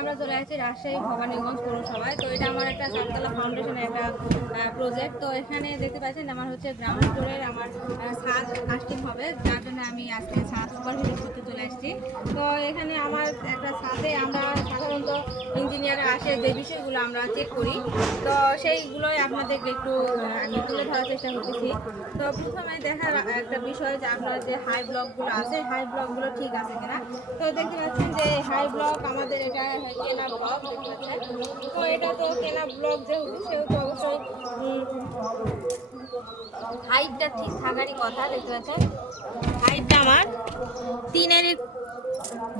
আমরা চলে আসছি রাজশাহী ভবানীগঞ্জ পৌরসভায়। তো এটা আমার একটা চারতলা ফাউন্ডেশনের একটা প্রজেক্ট তো এখানে দেখতে পাচ্ছেন আমার হচ্ছে গ্রাউন্ড ফ্লোরের আমার ছাদ কাস্টিং হবে। যার জন্য আমি আজকে ছাদ সুপারভিশন করতে চলে আসছি। তো এখানে আমার একটা ছাদে আমরা সাধারণত ইঞ্জিনিয়ার আসে যে বিষয়গুলো আমরা চেক করি। তো সেইগুলোই আপনাদেরকে একটু আমি তুলে ধরার চেষ্টা করতেছি। তো প্রথমে দেখার একটা বিষয় যে আপনার যে হাই ব্লকগুলো আছে হাই ব্লকগুলো ঠিক আছে কিনা? তো দেখতে পাচ্ছেন যে হাই ব্লক আমাদের এটা কেনা ব্লক পাচ্ছেন তো এটা তো কেনা ব্লক যেহেতু, সেহেতু অবশ্যই হাইটটা ঠিক থাকারই কথা, দেখতে পাচ্ছেন? হাইটটা আমার তিনের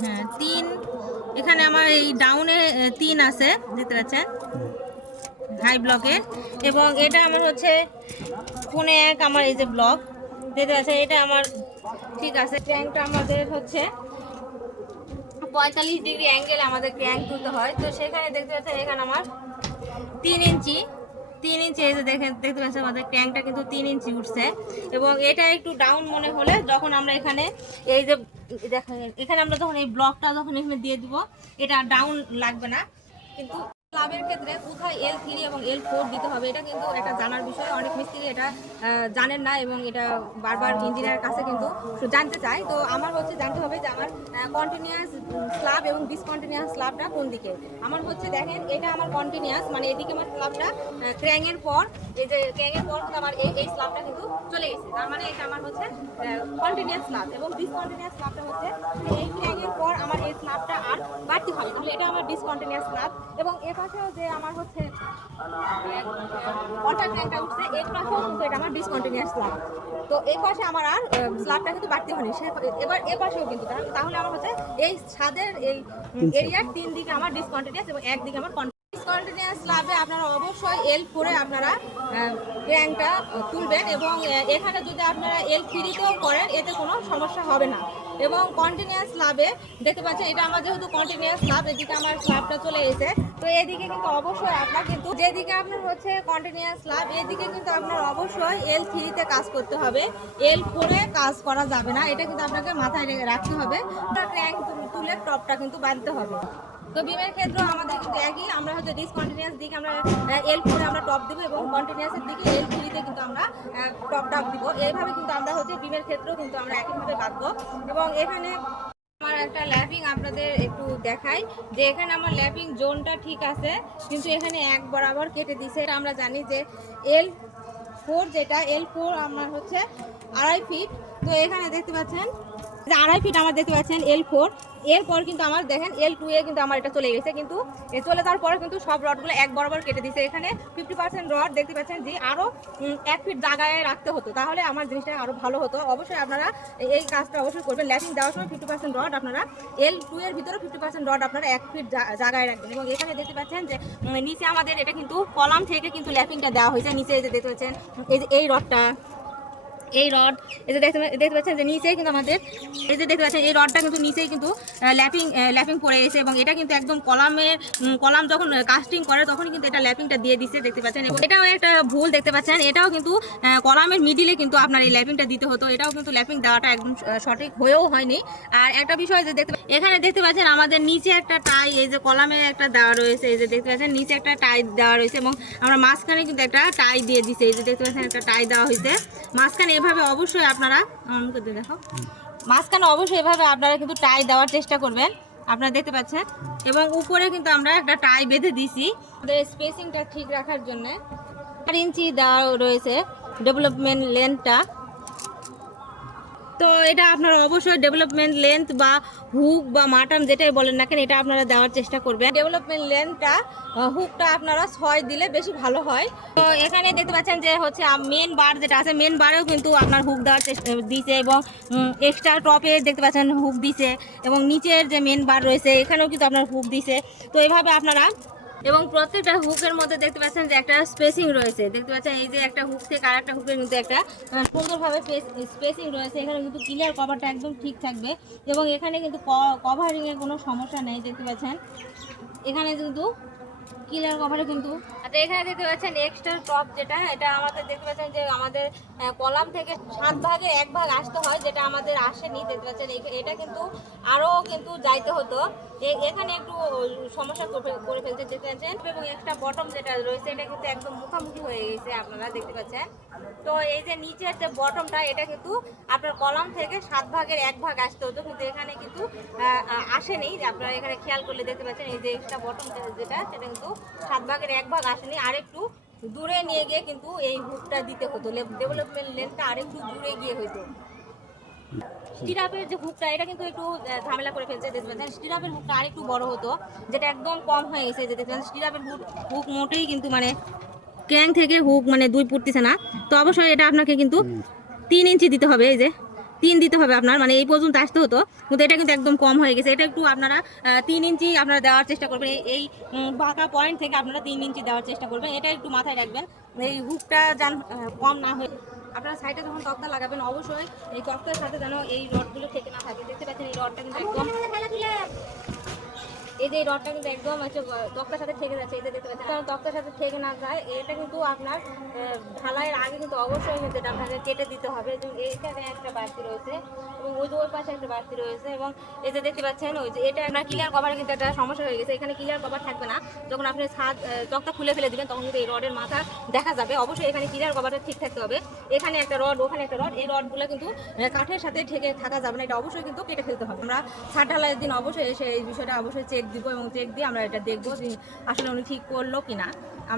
হ্যাঁ তিন, এখানে আমার এই ডাউনে তিন আছে, দেখতে পাচ্ছেন? হাই ব্লকের এবং এটা আমার হচ্ছে পুনে এক আমার এই যে ব্লক দেখতে পাচ্ছেন? এটা আমার ঠিক আছে। ট্যাঙ্কটা আমাদের হচ্ছে পঁয়তাল্লিশ ডিগ্রি অ্যাঙ্গেল আমাদের ক্র্যাঙ্ক তুলতে হয়। তো সেখানে দেখতে পাচ্ছেন এখানে আমার তিন ইঞ্চি। তিন ইঞ্চি এই যে দেখেন, দেখতে পাচ্ছেন আমাদের ক্র্যাঙ্কটা কিন্তু তিন ইঞ্চি উঠছে। এবং এটা একটু ডাউন মনে হলে যখন আমরা এখানে এই যে দেখেন, এখানে আমরা যখন এই ব্লকটা যখন এখানে দিয়ে দিব, এটা ডাউন লাগবে না। কিন্তু ক্লাবের ক্ষেত্রে কোথায় এল থ্রি এবং এল ফোর দিতে হবে, এটা কিন্তু একটা জানার বিষয়। অনেক মিস্ত্রি এটা জানেন না এবং এটা বারবার ইঞ্জিনিয়ারের কাছে কিন্তু জানতে চায়। তো আমার হচ্ছে জানতে হবে যে আমার কন্টিনিউয়াস স্ল্যাব এবং ডিসকন্টিনিউয়াস স্ল্যাবটা কোন দিকে? আমার হচ্ছে দেখেন, এটা আমার কন্টিনিউয়াস মানে এদিকে আমার স্ল্যাবটা ক্র্যাঙের পর, এই যে ক্র্যাঙের পর আমার এই এই স্ল্যাবটা কিন্তু চলে গেছে। তার মানে এটা আমার হচ্ছে কন্টিনিউয়াস স্ল্যাব এবং ডিসকন্টিনিউয়াস স্ল্যাবটা হচ্ছে, এই ক্র্যাঙের পর আমার এই স্ল্যাবটা আর বাড়তি হবে এটা আমার ডিসকন্টিনিউয়াস স্ল্যাব এবং এর পাশেও যে আমার হচ্ছে ওয়াটার ট্যাঙ্কটা উঠছে এর পাশেও কিন্তু এটা আমার ডিসকন্টিনিউয়াস স্ল্যাব তো এই পাশে আমার আর স্ল্যাবটা কিন্তু বাড়তি হয়নি। সে এবার এ পাশেও কিন্তু তাহলে- আমার হচ্ছে এই ছাদের এই এরিয়ার তিন দিকে আমার ডিসকন্টিনিউয়াস এবং একদিকে আমার ডিসকন্টিনিউয়াস স্ল্যাবে আপনারা অবশ্যই এল করে আপনারা ক্র্যাঙ্কটা তুলবেন এবং এখানে যদি আপনারা এল থ্রিতেও করেন এতে কোনো সমস্যা হবে না। এবং কন্টিনিউয়াস লাভে দেখতে পাচ্ছেন, এটা আমার যেহেতু কন্টিনিউয়াস লাভ এদিকে আমার স্লাবটা চলে এসেছে। তো এদিকে কিন্তু অবশ্যই আপনার কিন্তু, যেদিকে আপনার হচ্ছে কন্টিনিউয়াস লাভ এদিকে কিন্তু আপনার অবশ্যই এল থ্রিতে কাজ করতে হবে। এল ফোরে কাজ করা যাবে না, এটা কিন্তু আপনাকে মাথায় রাখতে হবে। ট্যাঙ্ক তুলে টপটা কিন্তু বাঁধতে হবে। তো বিমের ক্ষেত্রেও আমাদের কিন্তু একই। আমরা হচ্ছে ডিসকন্টিনিউয়াস দিকে আমরা এল ফোরে আমরা টপ দেবো এবং কন্টিনিউয়াসের দিকে এল থ্রিতে কিন্তু আমরা টপ টপ দিব। এইভাবে কিন্তু আমরা হচ্ছে বিমের ক্ষেত্রেও কিন্তু আমরা একইভাবে বাঁধবো। এবং এখানে আমার একটা ল্যাপিং আপনাদের একটু দেখাই যে এখানে আমার ল্যাপিং জোনটা ঠিক আছে, কিন্তু এখানে এক বরাবর কেটে দিছে। এটা আমরা জানি যে এল ফোর যেটা এল ফোর আমার হচ্ছে আড়াই ফিট তো এখানে দেখতে পাচ্ছেন আড়াই ফিট আমার দেখতে পাচ্ছেন এল ফোর এরপর কিন্তু আমার দেখেন এল টু এ কিন্তু আমার এটা চলে গেছে, কিন্তু চলে যাওয়ার পরে কিন্তু সব রডগুলো এক বরাবর কেটে দিছে। এখানে ফিফটি পার্সেন্ট রড দেখতে পাচ্ছেন যে আরও এক ফিট জায়গায় রাখতে হতো। তাহলে আমার জিনিসটা আরও ভালো হতো। অবশ্যই আপনারা এই- কাজটা অবশ্যই করবেন। ল্যাটিং দেওয়ার সময় ফিফটি পার্সেন্ট রড আপনারা এল টু এর ভিতরে ফিফটি পার্সেন্ট রড আপনারা এক ফিট জায়গায় রাখবেন। এবং এখানে দেখতে পাচ্ছেন যে নিচে আমাদের এটা কিন্তু কলাম থেকে কিন্তু ল্যাপিংটা দেওয়া হয়েছে। নিচে এই যে দেখতে পাচ্ছেন, এই যে এই রডটা। এই রড, এই যে দেখতে দেখতে পাচ্ছেন যে নিচেই কিন্তু আমাদের, এই যে দেখতে পাচ্ছেন, এই রডটা কিন্তু নিচেই কিন্তু ল্যাপিং ল্যাপিং পড়ে গেছে এবং এটা কিন্তু একদম কলামের কলাম যখন কাস্টিং করে তখন কিন্তু এটা ল্যাপিংটা দিয়ে দিচ্ছে, দেখতে পাচ্ছেন। এবং এটাও একটা ভুল দেখতে পাচ্ছেন, এটাও কিন্তু কলামের মিডিলে কিন্তু আপনার এই ল্যাপিংটা দিতে হতো, এটাও কিন্তু ল্যাপিং দেওয়াটা একদম সঠিক হয়েও হয়নি। আর একটা বিষয় যে দেখতে এখানে দেখতে পাচ্ছেন আমাদের নিচে একটা টাই এই যে কলামে একটা দেওয়া রয়েছে, এই যে দেখতে পাচ্ছেন, নিচে একটা টাই দেওয়া রয়েছে এবং আমরা মাঝখানে কিন্তু একটা টাই দিয়ে দিছে এই যে দেখতে পাচ্ছেন, একটা টাই দেওয়া হয়েছে। মাঝখানে এভাবে অবশ্যই আপনারা আমার মুখে দিয়ে দেখো। মাঝখানে অবশ্যই এভাবে আপনারা কিন্তু টাই দেওয়ার চেষ্টা করবেন আপনারা দেখতে পাচ্ছেন। এবং উপরে কিন্তু আমরা একটা টাই বেঁধে দিছি আমাদের স্পেসিংটা ঠিক রাখার জন্য। চার ইঞ্চি দেওয়া রয়েছে ডেভেলপমেন্ট লেন্থটা তো এটা আপনারা অবশ্যই ডেভেলপমেন্ট লেন্থ বা হুক বা মাটাম যেটাই বলেন না কেন, এটা আপনারা দেওয়ার চেষ্টা করবেন। ডেভেলপমেন্ট লেন্থটা হুকটা আপনারা ছয় দিলে বেশি ভালো হয়। তো এখানে দেখতে পাচ্ছেন যে হচ্ছে মেন বার যেটা আছে মেন বারেও কিন্তু আপনার হুক দেওয়ার চেষ্টা দিছে এবং এক্সট্রা টপে দেখতে পাচ্ছেন হুক দিছে এবং নিচের যে মেন বার রয়েছে, এখানেও কিন্তু আপনার হুক দিছে। তো এভাবে আপনারা এবং প্রত্যেকটা হুকের মধ্যে দেখতে পাচ্ছেন যে একটা স্পেসিং রয়েছে। দেখতে পাচ্ছেন এই যে একটা হুক থেকে আর একটা হুকের মধ্যে একটা সুন্দরভাবে স্পেসিং রয়েছে। এখানে কিন্তু ক্লিয়ার কভারটা একদম ঠিক থাকবে। এবং এখানে কিন্তু কভারিংয়ের কোনো সমস্যা নেই, দেখতে পাচ্ছেন। এখানে কিন্তু ক্লিয়ার কভারে কিন্তু। আচ্ছা এখানে দেখতে পাচ্ছেন এক্সট্রা টপ যেটা, এটা আমাদের দেখতে পাচ্ছেন যে আমাদের কলাম থেকে সাত ভাগে এক ভাগ আসতে হয়, যেটা আমাদের আসেনি, দেখতে পাচ্ছেন এটা কিন্তু আরও কিন্তু যাইতে হতো। এখানে একটু সমস্যা করে- ফেলতে দেখতে পাচ্ছেন, এবং একটা বটম যেটা রয়েছে, এটা কিন্তু একদম মুখামুখি হয়ে গেছে আপনারা দেখতে পাচ্ছেন। তো এই যে নিচের যে বটমটা এটা কিন্তু আপনার কলাম থেকে সাত ভাগের এক ভাগ আসতে হতো, কিন্তু এখানে কিন্তু আসেনি। আপনারা এখানে খেয়াল করলে দেখতে পাচ্ছেন, এই যে এক্সট্রা বটম যেটা, সেটা কিন্তু সাত ভাগের এক ভাগ আসেনি আর একটু দূরে নিয়ে গিয়ে কিন্তু এই হুকটা দিতে হতো। ডেভেলপমেন্ট লেন্থটা আরেকটু দূরে গিয়ে হইতো। স্টিরাপের যে হুকটা এটা কিন্তু একটু ঝামেলা করে ফেলছে দেখতে পাচ্ছেন স্টিরাপের হুকটা আরেকটু বড় হতো যেটা একদম কম হয়ে গেছে যে দেখতে পাচ্ছেন স্টিরাপের হুক হুক মোটেই কিন্তু মানে ক্যাং থেকে হুক মানে দুই পড়তেছে না। তো অবশ্যই এটা আপনাকে কিন্তু তিন ইঞ্চি দিতে হবে এই যে। তিন দিতে হবে আপনার মানে এই পর্যন্ত আসতে হতো, কিন্তু এটা কিন্তু একদম কম হয়ে গেছে। এটা একটু আপনারা তিন ইঞ্চি আপনারা দেওয়ার চেষ্টা করবেন। এই- বাঁকা পয়েন্ট থেকে আপনারা তিন ইঞ্চি দেওয়ার চেষ্টা করবেন। এটা একটু মাথায় রাখবেন, এই হুকটা যেন কম না হয়ে আপনারা সাইডে যখন তক্তা লাগাবেন, অবশ্যই এই তক্তার সাথে যেন এই রডগুলো থেকে না থাকে। দেখতে পাচ্ছেন, এই রডটা কিন্তু একদম এই যে রডটা কিন্তু একদম হচ্ছে তক্তার সাথে ঠেকে যাচ্ছে, এই দেখতে পাচ্ছেন। কারণ তক্তার সাথে ঠেকে না যায়, এটা কিন্তু আপনার ঢালাইয়ের আগে কিন্তু অবশ্যই কিন্তু এটা আপনাকে কেটে দিতে হবে। এবং এইখানে একটা বাড়তি রয়েছে, এবং ওই ওই পাশে একটা বাড়তি রয়েছে, এবং এই যে দেখতে পাচ্ছেন, ওই যে এটা আপনার ক্লিয়ার কভারে কিন্তু একটা সমস্যা হয়ে গেছে। এখানে ক্লিয়ার কভার থাকবে না। যখন আপনি ছাদ তক্তা খুলে ফেলে দিবেন, তখন কিন্তু এই রডের মাথা দেখা যাবে। অবশ্যই এখানে ক্লিয়ার কভারটা ঠিক থাকতে হবে। এখানে একটা রড, ওখানে একটা রড, এই রডগুলো কিন্তু কাঠের সাথে ঠেকে থাকা যাবে না। এটা অবশ্যই কিন্তু কেটে ফেলতে হবে। আমরা ছাদ ঢালাইয়ের দিন অবশ্যই এসে এই বিষয়টা অবশ্যই চেক দিব এবং চেক দিয়ে আমরা এটা দেখব আসলে উনি ঠিক করল কিনা। আমরা